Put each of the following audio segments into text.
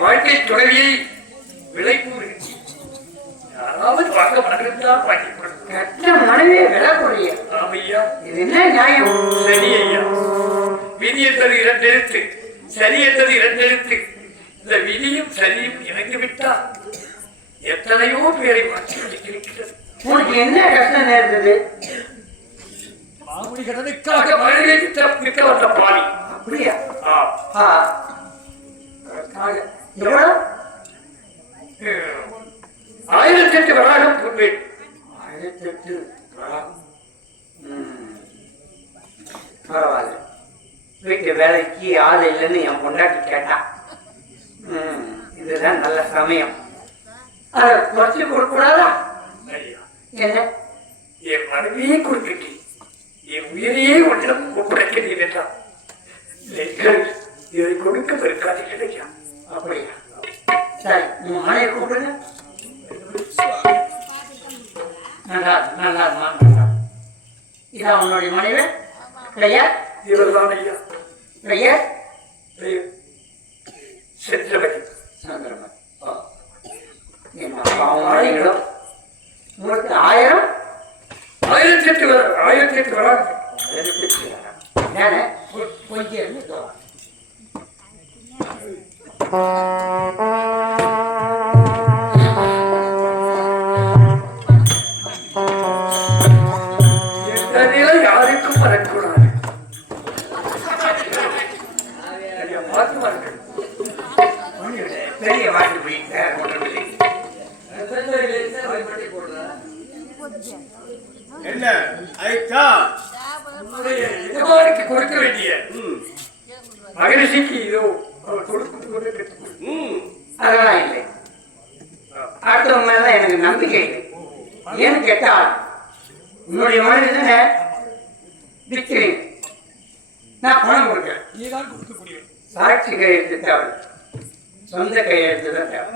வாழ்க்கை துணைவியை விலை கூறுகிறேன் யாராவது வாங்க மனதிருந்தால் வாங்கி கொடுங்க. கெட்ட மனைவியை விலை குறைய ஆமையா? இது என்ன நியாயம்? சரி ஐயா. விதி என்பது இரண்டு எழுத்து சரி என்பது இரண்டு எழுத்து இந்த விதியும் சரியும் இணைந்து விட்டால் எத்தனையோ பேரை மாற்றி உனக்கு என்ன கஷ்டம் நேர்ந்தது? மாமுனி கடனுக்காக விற்க வந்த அப்படியா? ஆ, ஆ அதற்காக எவ்வளவு அஹ், ஆயிரத்தெட்டு வராகம் ஆயிரத்தெட்டு வராகம். ம். பரவாயில்ல. வீட்டு வேலைக்கு ஆள் இல்லைன்னு என் பொண்டாட்டி கேட்டான் இதுதான் நல்ல சமயம். அதை குறைச்சி கொடுக்கூடாதா? என்ன? என் மனைவியே கொடுத்துட்டேன் என் உயிரையே ஒன்றிடம் என்றான். நீங்கள் இதை கொடுக்க மறுக்காதீர்கள் ஐயா. அப்படியா? சரி உன் மனைவி கூப்பிடுங்க. நல்லா நல்லா நல்லா. இதான் உன்னுடைய மனைவி? ஐயா. பெயர்? பெயர் சென்றவன் சந்திரமன் என்ன பாவம் மனைவிகளும் உங்களுக்கு ஆயிரம்? ஆயிரத்தி எட்டு வர ஆயிரத்தி எட்டு வராங்க என்னன்னு கொஞ்சம் இருந்து ஐயா, என்ன? ஐட்டா உன்னுடைய எஜமானுக்கு கொடுக்க வேண்டிய மகிழ்ச்சிக்கு இதோ பெற்றுக்கொள். ம் அதெல்லாம் இல்லை அடுத்தவங்க மேல எனக்கு நம்பிக்கை இல்லை. ஏன்னு கேட்டா உன்னுடைய மனைவி தானே விற்கிறீங்க நான் பணம் கொடுக்கிறேன். சாட்சி கையெழுத்து தேவை. சொந்த கையெழுத்து தான் தேவை.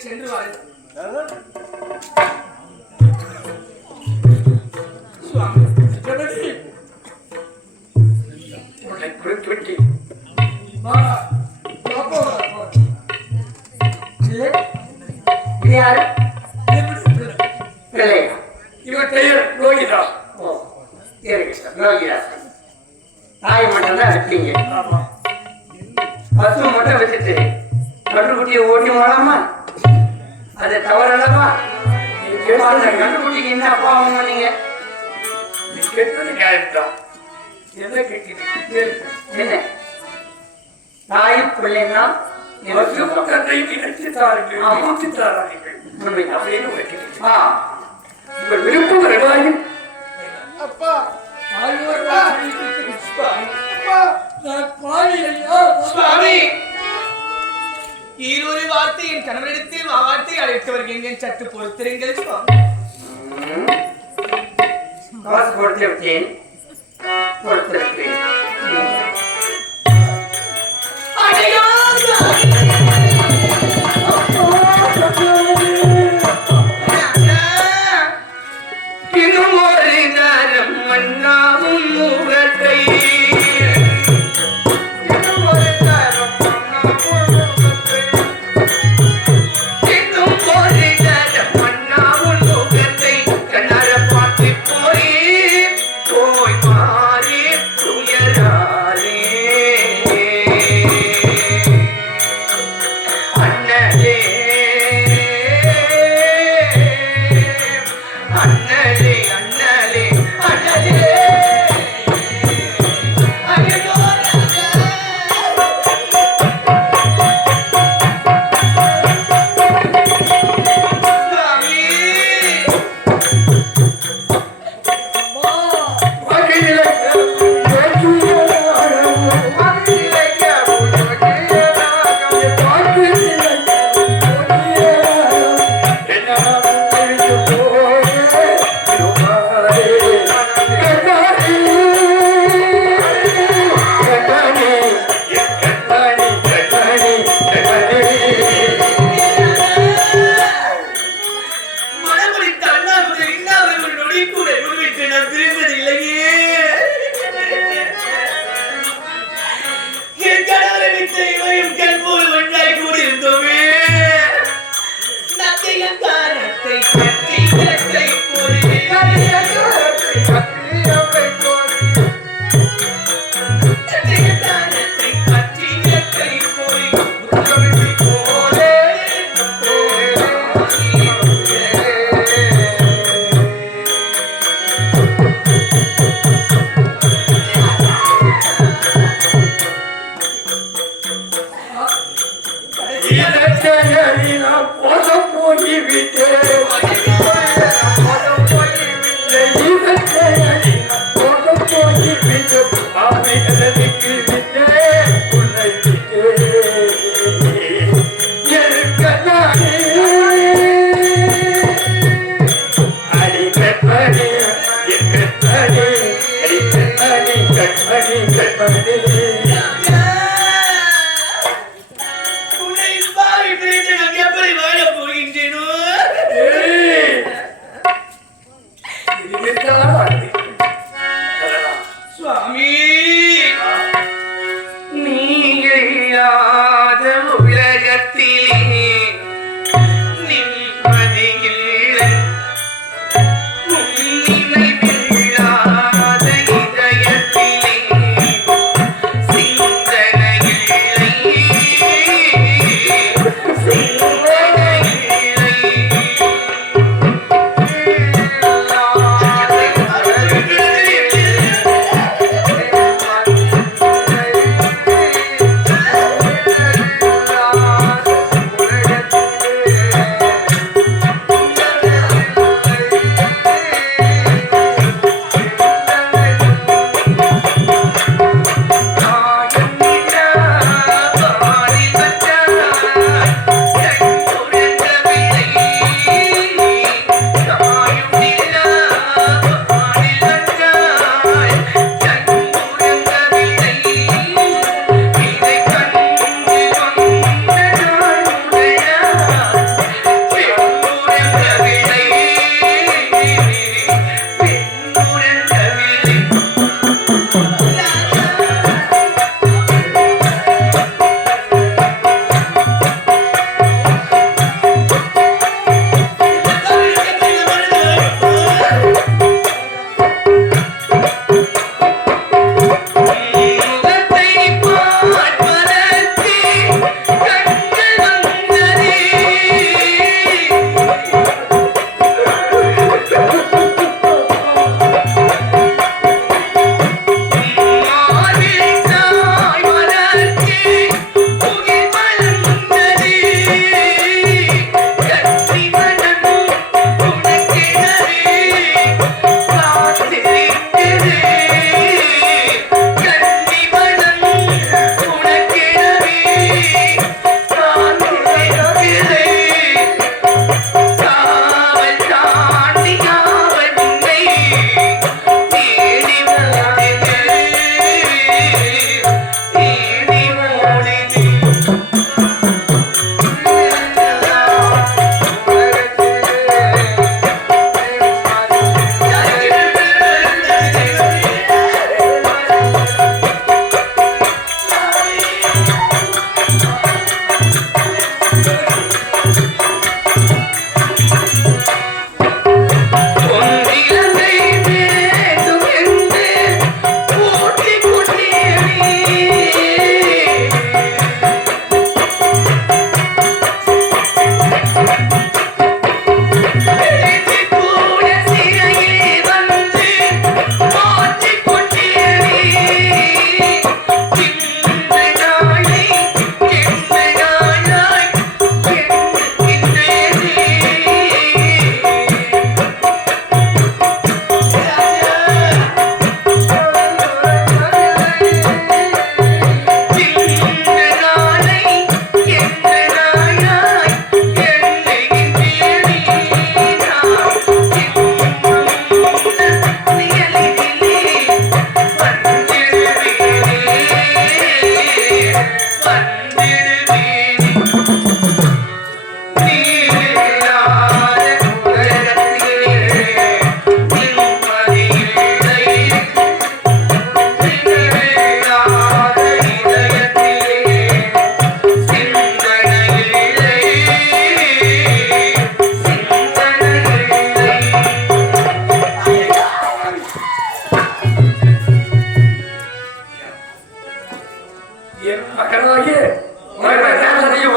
சென்று ஜனனி, உன்னை கொடுத்து விட்டேன். வா, வா, போ, போ. இல்லை இது யாரு? இவர் பெயர் லோகிதா லோகிதாசன் தாய் மட்டும் தான் ஆமா. பசு மட்டும் வச்சுட்டு கண்டுக்குட்டியை ஓட்டி போலாமா அது தவறல்லவா நீ அந்த கேட்டது கண்டுக்குட்டிக்கு என்ன பாவம் பண்ணீங்க நீ கேட்டது நியாயம்தான் என்ன கேட்கிறீர்கள் என்ன? தாயும் பிள்ளைன்னா பசும் ನೀನು ಕನಬಡಿಡ್ತಿ ಮಾವಾಡ್ತಿ ಅಳಿಟ್ಟವರಿಗೆ ಹೆಂಗೆ ಚಟ್ಟು ಪೋಡ್ತೀರಿ ಹಿಂಗೆ everything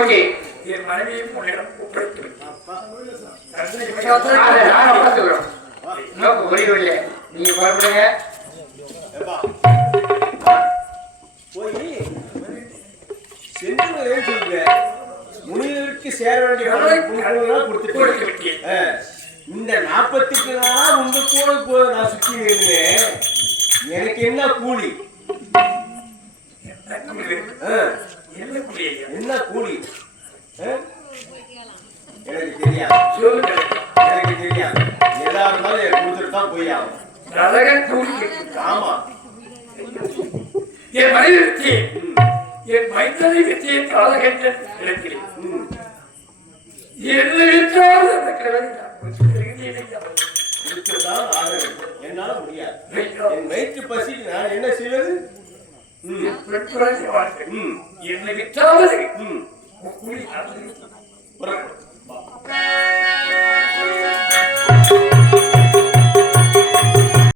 கோரிக்கை என் மனைவியை உன்னிடம் ஒப்படைத்திருக்கிறேன் நோக்கு புரியவில்லை நீங்க புறப்படுங்க. முனிவருக்கு சேர வேண்டிய இந்த நாற்பத்தி நாளா உங்க கூட நான் சுற்றி இருந்தேன் எனக்கு என்ன கூலி? என்ன கூலி? என்ன கூலி? எனக்கு தெரியாது. சொல்லுங்க. எனக்கு தெரியாது. எதா இருந்தாலும் எனக்கு கொடுத்துட்டு தான் போய் ஆகும் நரக கூலி. ஆமா. என் மனைவி வெற்றியை என் மைந்தனை வெற்றியை இடத்திலே ம். என்ன விட்டால் அந்த வேண்டும் என்னால முடியாது. என் வயிற்று பசிக்கு நான் என்ன செய்வது? ம் என் பெண்புறாய் வாழ்க்கை. ம்